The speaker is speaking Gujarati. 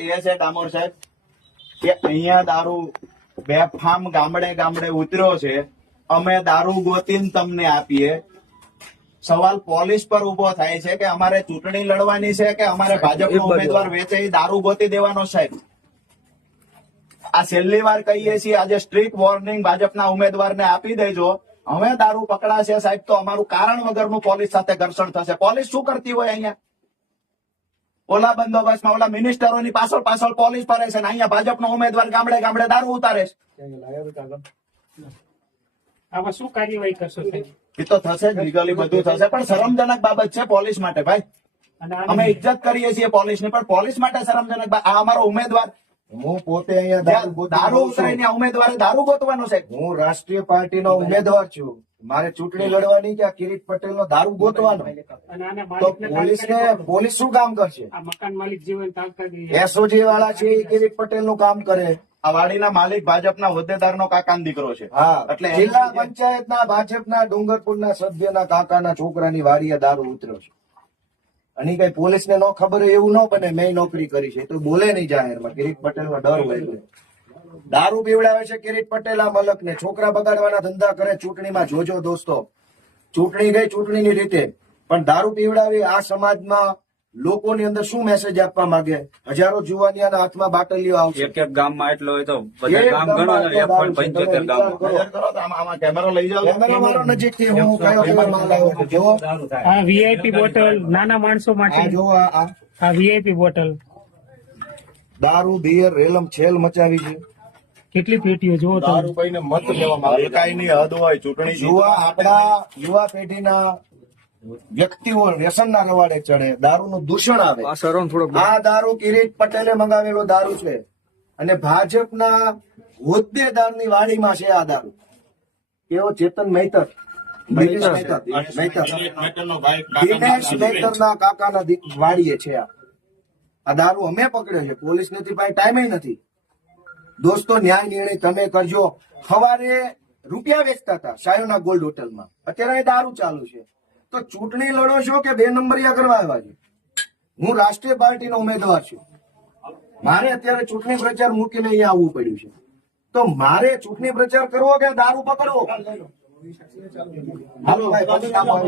એ છે ડામોર સાહેબ કે અહીંયા દારૂ બેફામ ગામડે ગામડે ઉતર્યો છે અમે દારૂ ગોતીને તમને આપીએ સવાલ પોલીસ પર ઉભો થાય છે કે અમારે ચૂંટણી લડવાની છે કે અમારે ભાજપનો ઉમેદવાર વેચે દારૂ ગોતી દેવાનો સાહેબ આ છેલ્લી વાર કહીએ છીએ આજે સ્ટ્રીક વોર્નિંગ ભાજપના ઉમેદવારને આપી દેજો હવે દારૂ પકડાશે સાહેબ તો અમારું કારણ વગરનું પોલીસ સાથે ઘર્ષણ થશે પોલીસ શું કરતી હોય અહીંયા ઓલા બંદોબસ્તમાં ઓલા મિનિસ્ટરોની પાછળ પાછળ પોલીસ ફરે છે અહીંયા ભાજપનો ઉમેદવાર ગામડે ગામડે દારૂ ઉતારે છે શરમજનક બાબત છે પોલીસ માટે ભાઈ અમે ઇજ્જત કરીએ છીએ પોલીસ ની પણ પોલીસ માટે શરમજનક આ અમારો ઉમેદવાર હું પોતે અહીંયા દારૂ ઉતરાઈને ઉમેદવારે દારૂ ગોતવાનો છે હું રાષ્ટ્રીય પાર્ટી નો ઉમેદવાર છું મારે ચૂંટણી લડવાની કે કિરીટ પટેલ નો દારૂ ગોતવાનો તો પોલીસ ને પોલીસ શું કામ કરશે એસઓજી વાળા છે એ કિરીટ પટેલ નું કામ કરે આ વાડીના માલિક ભાજપના હોદ્દેદારનો કાકાનો દીકરો છે હા એટલે જિલ્લા પંચાયતના ભાજપના ડુંગરપુરના સભ્યના કાકાના છોકરાની વાડીએ દારૂ ઉતર્યો છે અને કઈ પોલીસ ને ન ખબર એવું ન બને મેં નોકરી કરી છે તો બોલે નહીં જાહેરમાં કિરીટ નો ડર હોય દારૂ પીવડાવે છે કિરીટ પટેલ આ મલકને છોકરા બગાડવાના ધંધા કરે ચૂંટણીમાં જોજો દોસ્તો ચૂંટણી ગઈ ચૂંટણીની રીતે પણ દારૂ પીવડાવી આ સમાજમાં લોકોની અંદર શું મેસેજ આપવા માંગે હજારો જુવાનિયાના હાથમાં બાટલીઓ આવશે એક એક ગામમાં એટલો હોય તો વીઆઈપી બોટલ નાના માણસો માટે જો આ વીઆઈપી બોટલ દારૂ બિયર રેલમ છેલ મચાવી છે કેટલી પેટીઓ જુઓ દારૂ ભાઈને મત લેવા માંગે હદ હોય ચૂંટણી યુવા આપણા યુવા પેઢીના વ્યક્તિઓ વ્યસનના રવાડે ચડે દારૂ નું દૂષણ આવે આ દારૂ કિરીટ પટેલે મંગાવેલો દારૂ છે અને ભાજપના હોદ્દેદારની વાણીમાં છે આ દારૂ એવો ચેતન મહેતર દિનેશ મહેતરના કાકાના વાડીએ છે આ દારૂ અમે પકડ્યો છે પોલીસ નથી પાસે ટાઈમે નથી દોસ્તો ન્યાય નિર્ણય તમે કરજો સવારે રૂપિયા વેચતા હતા સાયોના ગોલ્ડ હોટલમાં અત્યારે દારૂ ચાલુ છે તો ચૂંટણી લડો છો કે બે નંબરિયા કરવા આવ્યા છે હું રાષ્ટ્રીય પાર્ટીનો ઉમેદવાર છું મારે અત્યારે ચૂંટણી પ્રચાર મૂકીને અહીંયા આવવું પડ્યું છે તો મારે ચૂંટણી પ્રચાર કરવો કે દારૂ પકડવો હાલો ભાઈ